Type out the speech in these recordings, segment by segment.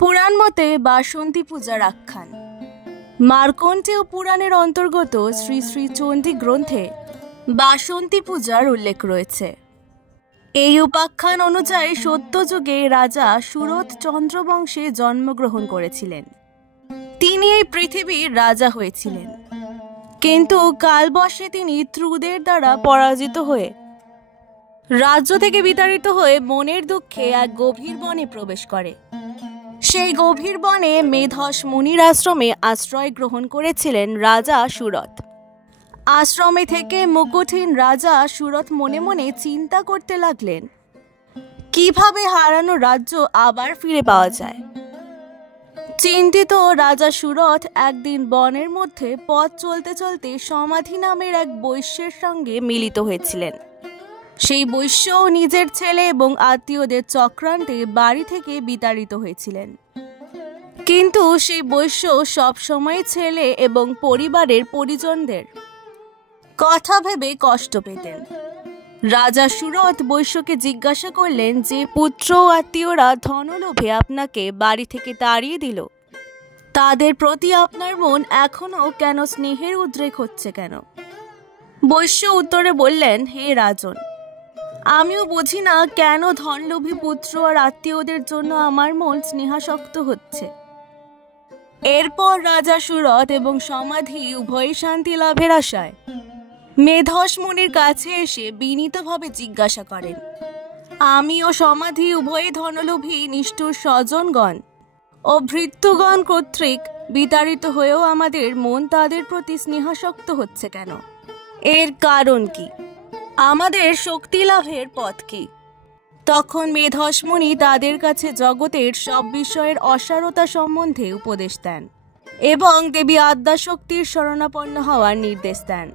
পুরাণ মতে বাসন্তী পূজার আখ্যান। মার্কণ্ডেয় পুরাণের অন্তর্গত শ্রী শ্রী চণ্ডী গ্রন্থে বাসন্তী পূজার উল্লেখ রয়েছে। এই উপাখ্যান অনুযায়ী সত্যযুগে রাজা সুরথ চন্দ্রবংশে জন্মগ্রহণ করেছিলেন। তিনি এই পৃথিবীর রাজা হয়েছিলেন, কিন্তু কালবশে তিনি ত্রুদের দ্বারা পরাজিত হয়ে রাজ্য থেকে বিতাড়িত হয়ে মনের দুঃখে এক গভীর বনে প্রবেশ করে। সেই গভীর বনে মেধস মুনির আশ্রমে আশ্রয় গ্রহণ করেছিলেন রাজা সুরথ। আশ্রমে থেকে মুকুটহীন রাজা সুরথ মনে মনে চিন্তা করতে লাগলেন, কিভাবে হারানো রাজ্য আবার ফিরে পাওয়া যায়। চিন্তিত রাজা সুরথ একদিন বনের মধ্যে পথ চলতে চলতে সমাধি নামের এক বৈশ্যের সঙ্গে মিলিত হয়েছিলেন। সেই বৈশ্য নিজের ছেলে এবং আত্মীয়দের চক্রান্তে বাড়ি থেকে বিতাড়িত হয়েছিলেন, কিন্তু সেই বৈশ্য সবসময় ছেলে এবং পরিবারের পরিজনদের কথা ভেবে কষ্ট পেতেন। রাজা সুরথ বৈশ্যকে জিজ্ঞাসা করলেন যে পুত্র ও আত্মীয়রা ধনলোভে আপনাকে বাড়ি থেকে তাড়িয়ে দিল, তাদের প্রতি আপনার মন এখনো কেন স্নেহের উদ্রেক হচ্ছে কেন? বৈশ্য উত্তরে বললেন, হে রাজন, আমিও বুঝি না কেন ধনলোভী পুত্র আর আত্মীয়দের জন্য আমার মন স্নেহাসক্ত হচ্ছে। এরপর রাজা সুরথ এবং সমাধি উভয় শান্তি লাভের আশায় মেধস মুনির কাছে এসে বিনীতভাবে জিজ্ঞাসা করেন, আমি ও সমাধি উভয় ধনলোভী নিষ্ঠুর স্বজনগণ ও ভৃত্যগণ কর্তৃক বিতাড়িত হয়েও আমাদের মন তাদের প্রতি স্নেহাসক্ত হচ্ছে কেন? এর কারণ কি? আমাদের শক্তি লাভের পথ কি? তখন মেধস মুনি তাদের কাছে জগতের সব বিষয়ের অসারতা সম্বন্ধে উপদেশ দেন এবং দেবী আদ্যাশক্তির শরণাপন্ন হওয়ার নির্দেশ দেন।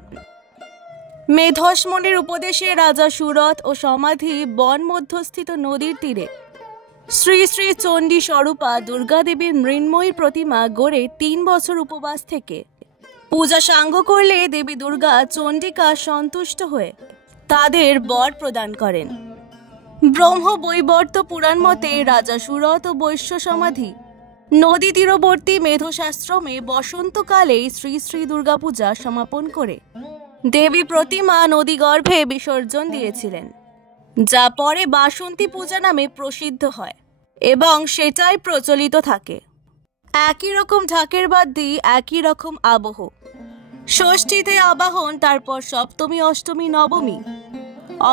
মেধস মুনির উপদেশে রাজা সুরথ ও সমাধি বন মধ্যস্থিত নদীর তীরে শ্রী শ্রী চণ্ডী স্বরূপা দুর্গা দেবীর মৃন্ময়ী প্রতিমা গড়ে 3 বছর উপবাস থেকে পূজা সাঙ্গ করলে দেবী দুর্গা চণ্ডিকা সন্তুষ্ট হয়ে তাদের বর প্রদান করেন। ব্রহ্ম বৈবর্ত পুরাণ মতে রাজা সুরথ ও বৈশ্য সমাধি নদী তীরবর্তী মেধশাস্ত্রমে বসন্তকালে শ্রী শ্রী দুর্গা পূজা সমাপন করে দেবী প্রতিমা নদী গর্ভে বিসর্জন দিয়েছিলেন, যা পরে বাসন্তী পূজা নামে প্রসিদ্ধ হয় এবং সেটাই প্রচলিত থাকে। একই রকম ঢাকের বাদ্যি, একই রকম আবহ। ষষ্ঠীতে আবাহন, তারপর সপ্তমী, অষ্টমী, নবমী,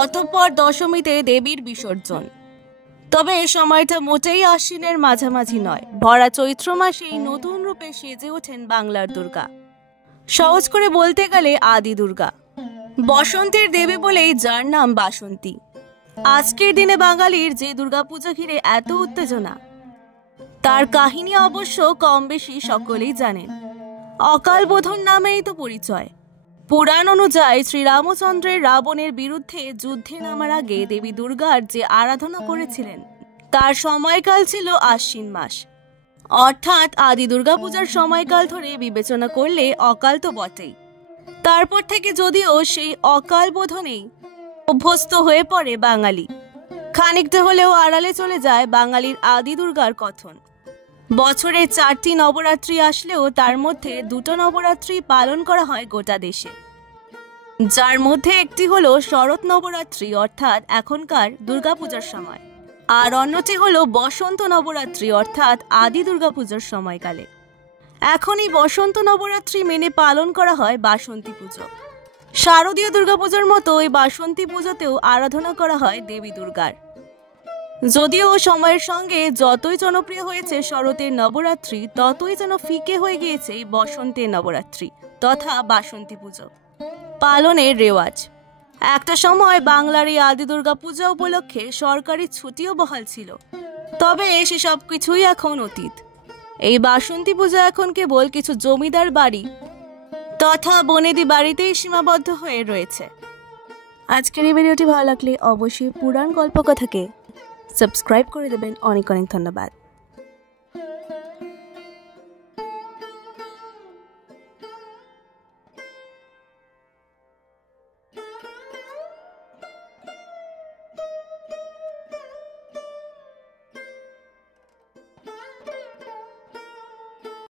অতঃপর দশমীতে দেবীর বিসর্জন। তবে এ সময়টা মোটেই আশ্বিনের মাঝামাঝি নয়। ভরা চৈত্র মাসেই নতুন রূপে সেজে ওঠেন বাংলার দুর্গা। সহজ করে বলতে গেলে আদি দুর্গা, বসন্তের দেবী বলেই যার নাম বাসন্তী। আজকের দিনে বাঙালির যে দুর্গাপূজা ঘিরে এত উত্তেজনা, তার কাহিনী অবশ্য কম বেশি সকলেই জানেন। অকাল বোধন নামেই তো পরিচয়। পুরাণ অনুযায়ী শ্রীরামচন্দ্রের রাবণের বিরুদ্ধে যুদ্ধে নামার আগে দেবী দুর্গার যে আরাধনা করেছিলেন তার সময়কাল ছিল আশ্বিন মাস, অর্থাৎ আদি দুর্গাপূজার সময়কাল ধরে বিবেচনা করলে অকাল তো বটেই। তারপর থেকে যদিও সেই অকাল বোধনেই অভ্যস্ত হয়ে পড়ে বাঙালি, খানিকটা হলেও আড়ালে চলে যায় বাঙালির আদি দুর্গার কথন। বছরে 4টি নবরাত্রি আসলেও তার মধ্যে 2টো নবরাত্রি পালন করা হয় গোটা দেশে, যার মধ্যে একটি হলো শরৎ নবরাত্রি অর্থাৎ এখনকার দুর্গাপূজার সময়, আর অন্যটি হলো বসন্ত নবরাত্রি অর্থাৎ আদি দুর্গাপূজার সময়কালে। এখন এই বসন্ত নবরাত্রি মেনে পালন করা হয় বাসন্তী পুজো। শারদীয় দুর্গাপূজার মতো এই বাসন্তী পুজোতেও আরাধনা করা হয় দেবী দুর্গার। যদিও সময়ের সঙ্গে যতই জনপ্রিয় হয়েছে শরতের নবরাত্রি, ততই যেন ফিকে হয়ে গিয়েছে বসন্তের নবরাত্রি তথা বাসন্তী পুজো পালনের রেওয়াজ। একটা সময় বাংলার এই আদি দুর্গা পূজা উপলক্ষে সরকারি ছুটিও বহাল ছিল, তবে সে সব কিছুই এখন অতীত। এই বাসন্তী পূজা এখন কেবল কিছু জমিদার বাড়ি তথা বনেদি বাড়িতেই সীমাবদ্ধ হয়ে রয়েছে। আজকের এই ভিডিওটি ভালো লাগলে অবশ্যই পুরাণ গল্পকথাকে সাবস্ক্রাইব করে দেবেন। অনেক অনেক ধন্যবাদ।